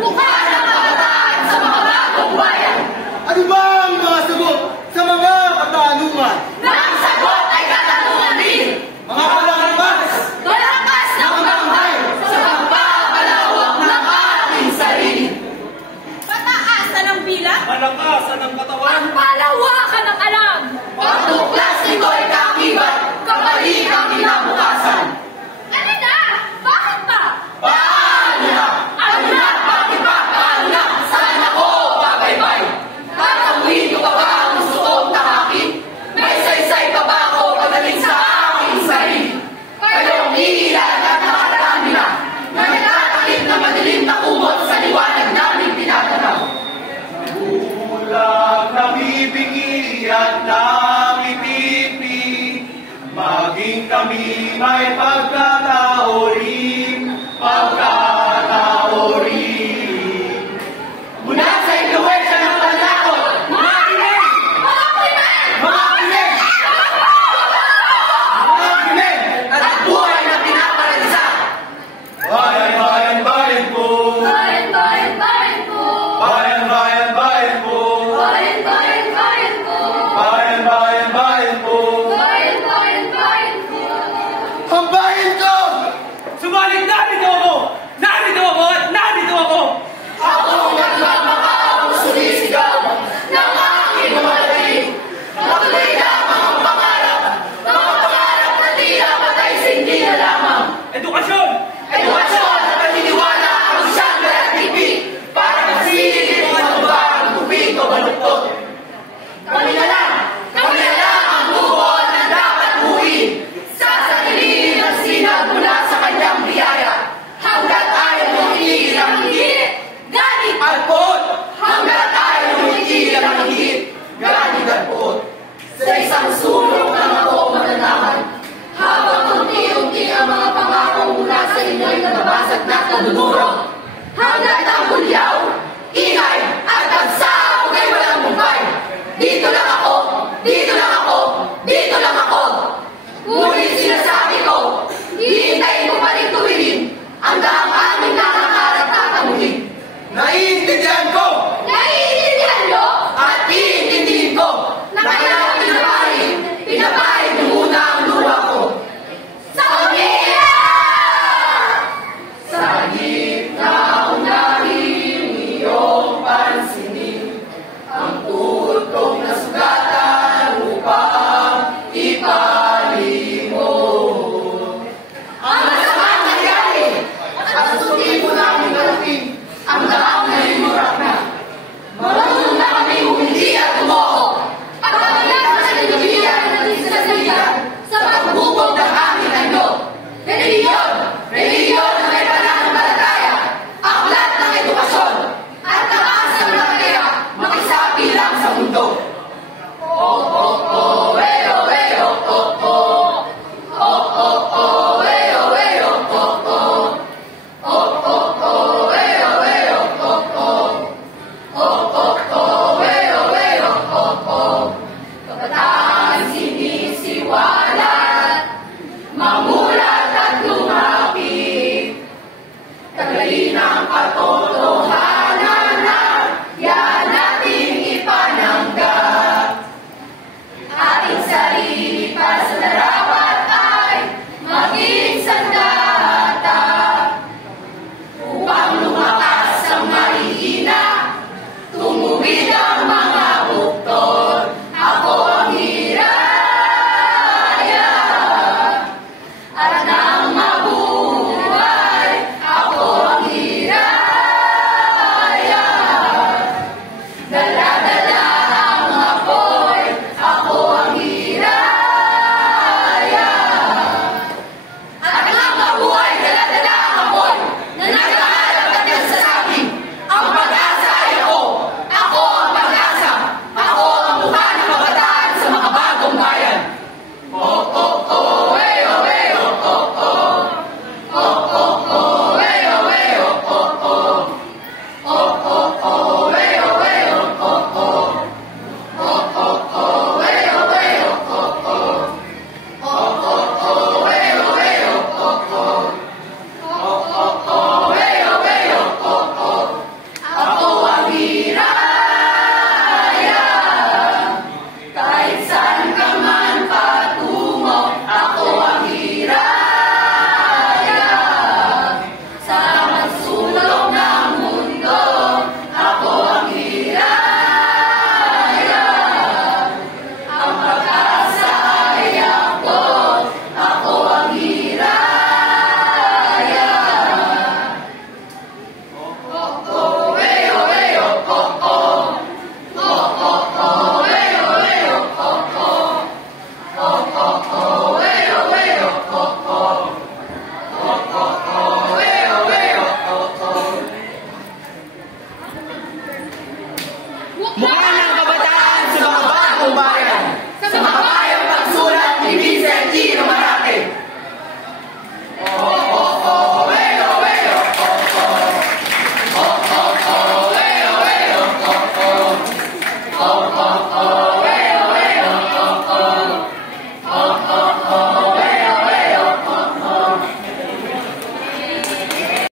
Mukha ng kabataan sa mga bagong bayan. Ano ba ang mga sagot sa mga katanungan? Ang sagot ay katanungan din. Mga palangkas! Malakas ng banghay sa pagpapalawak ng ating sarili. Pataasan ng bilang. Malakasan ng katawan. Ang palawakan ng alam. Pagtuklas nito ay kakibat, kapalik ang kinabukasan. Ano na? Bakit ba? Paano na? Ano na? Bakit ba? Paano na? Sana ko pabaybay. Tatamuin ko pa ba ang gusto kong tahakin? May saysay pa ba ako pagaling sa aking sarili? Kayong iilan at nakaraan nila na nagtatakip na madilim na kumot sa liwanag namin tinatanaw. Ulang nabibigay at nabibibi, maging kami may pagkatao rin, pagkatao rin. Mula sa impluwensya ng panlakot, mga kinig! Mga kinig! Mga kinig! Mga kinig! At buhay na pinaparalisa! Bayan, bayan, bayan po! Bayan, bayan, bayan po. Bayan, bayan, bayan po! Bayan, bayan, bayan po. Bayan, bayan, bayan po! Bayan, bayan, bayan po. Ang bayan ko! Subalit narito ako! Narito ako at narito ako! Ako nagmamakaaw, sumisigaw ng aking mga daig. Matuloy lamang ang pangarap, mga pangarap na tila patay sa hindi na lamang. Edukasyon! Edukasyon at paniniwala ang siyang galatipi para masilip ang ba ang tubig o baluktot. Kami na lang ang buhon na dapat buuin. Sasagalin ang sinag mula sa kanyang biyaya. Hanggat ayaw mong iigil ang higit, galit at pot. Hanggat ayaw mong iigil ang higit, galit at pot. Sa isang sulok lang ako mananaman. Habang unti-unti ang mga pangako mula sa inyo'y nababasag na kaduduro. Hanggat ang bulya